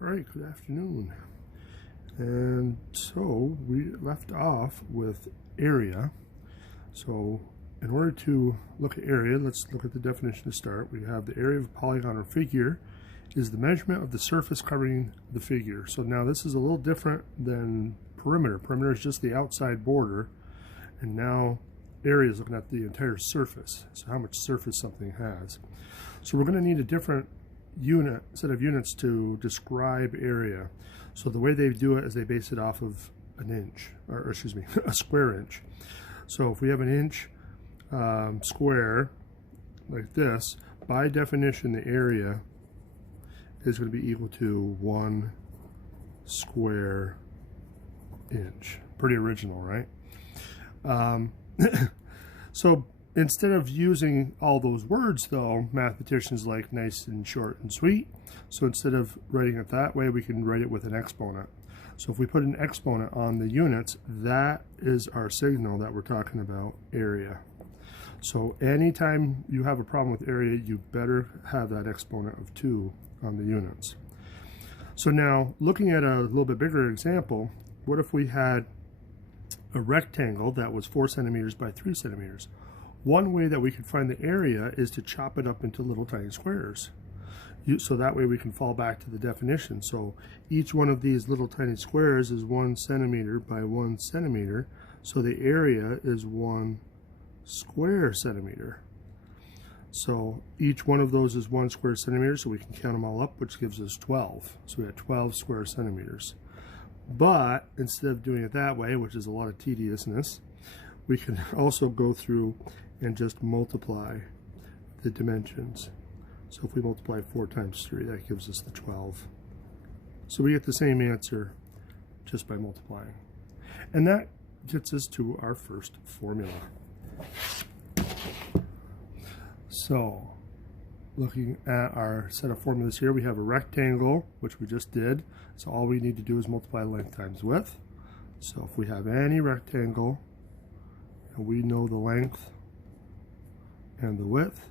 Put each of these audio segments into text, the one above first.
All right, good afternoon. And so we left off with area. So in order to look at area, let's look at the definition to start. We have the area of a polygon or figure is the measurement of the surface covering the figure. So now this is a little different than perimeter. Perimeter is just the outside border, and now area is looking at the entire surface, so how much surface something has. So we're going to need a different set of units to describe area. So the way they do it is they base it off of an inch, or excuse me, a square inch. So if we have an inch square like this, by definition the area is going to be equal to 1 square inch. Pretty original, right? So instead of using all those words, though, mathematicians like nice and short and sweet. So instead of writing it that way, we can write it with an exponent. So if we put an exponent on the units, that is our signal that we're talking about area. So anytime you have a problem with area, you better have that exponent of 2 on the units. So now, looking at a little bit bigger example, what if we had a rectangle that was 4 centimeters by 3 centimeters? One way that we could find the area is to chop it up into little tiny squares. So that way we can fall back to the definition. So each one of these little tiny squares is 1 centimeter by 1 centimeter. So the area is 1 square centimeter. So each one of those is 1 square centimeter, so we can count them all up, which gives us 12. So we have 12 square centimeters. But instead of doing it that way, which is a lot of tediousness, we can also go through and just multiply the dimensions. So if we multiply 4 times 3, that gives us the 12. So we get the same answer just by multiplying. And that gets us to our first formula. So looking at our set of formulas here, we have a rectangle, which we just did. So all we need to do is multiply length times width. So if we have any rectangle, and we know the length and the width,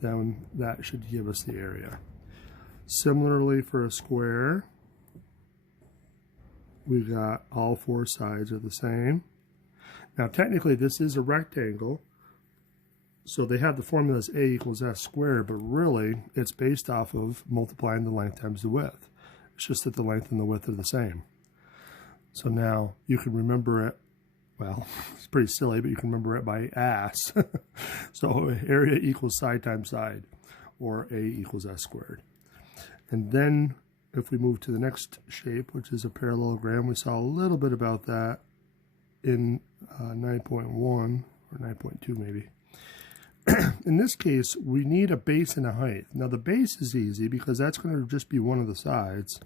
then that should give us the area. Similarly for a square, we've got all 4 sides are the same. Now technically this is a rectangle, so they have the formulas a equals s squared, but really it's based off of multiplying the length times the width. It's just that the length and the width are the same. So now you can remember it, well, it's pretty silly, but you can remember it by AS. So area equals side times side, or A equals S squared. And then if we move to the next shape, which is a parallelogram, we saw a little bit about that in 9.1 or 9.2 maybe. In this case, we need a base and a height. Now the base is easy because that's going to just be one of the sides.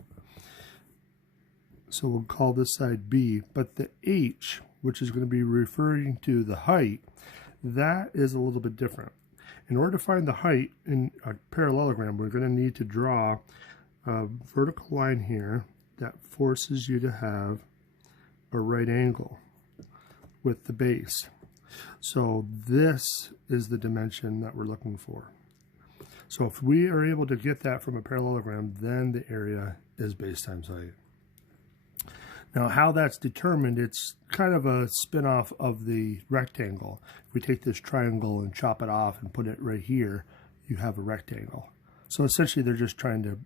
So we'll call this side B, but the H, which is going to be referring to the height, that is a little bit different. In order to find the height in a parallelogram, we're going to need to draw a vertical line here that forces you to have a right angle with the base. So this is the dimension that we're looking for. So if we are able to get that from a parallelogram, then the area is base times height. Now how that's determined, it's kind of a spin-off of the rectangle. If we take this triangle and chop it off and put it right here, you have a rectangle. So essentially they're just trying to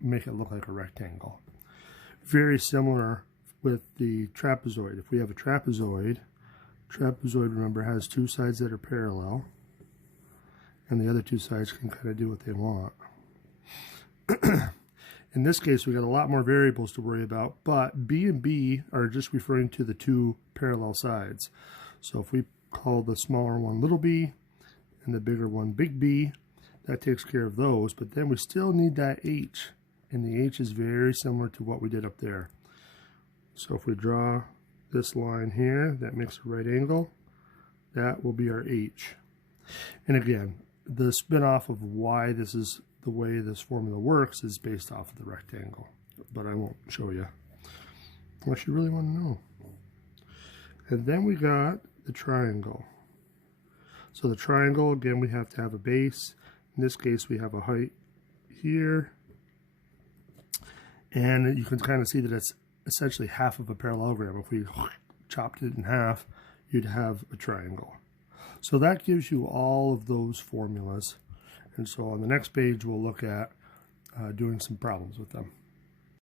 make it look like a rectangle. Very similar with the trapezoid. If we have a trapezoid, remember, has 2 sides that are parallel, and the other 2 sides can kind of do what they want. In this case, we got a lot more variables to worry about, but B and B are just referring to the 2 parallel sides. So if we call the smaller one little b and the bigger one big B, that takes care of those, but then we still need that H, and the H is very similar to what we did up there. So if we draw this line here that makes a right angle, that will be our H. And again, the spin-off of why this is the way this formula works is based off of the rectangle, but I won't show you unless you really want to know. And then we got the triangle. So the triangle, again, we have to have a base. In this case, we have a height here And you can kind of see that it's essentially half of a parallelogram. If we chopped it in half, you'd have a triangle. So that gives you all of those formulas. And so on the next page, we'll look at doing some problems with them.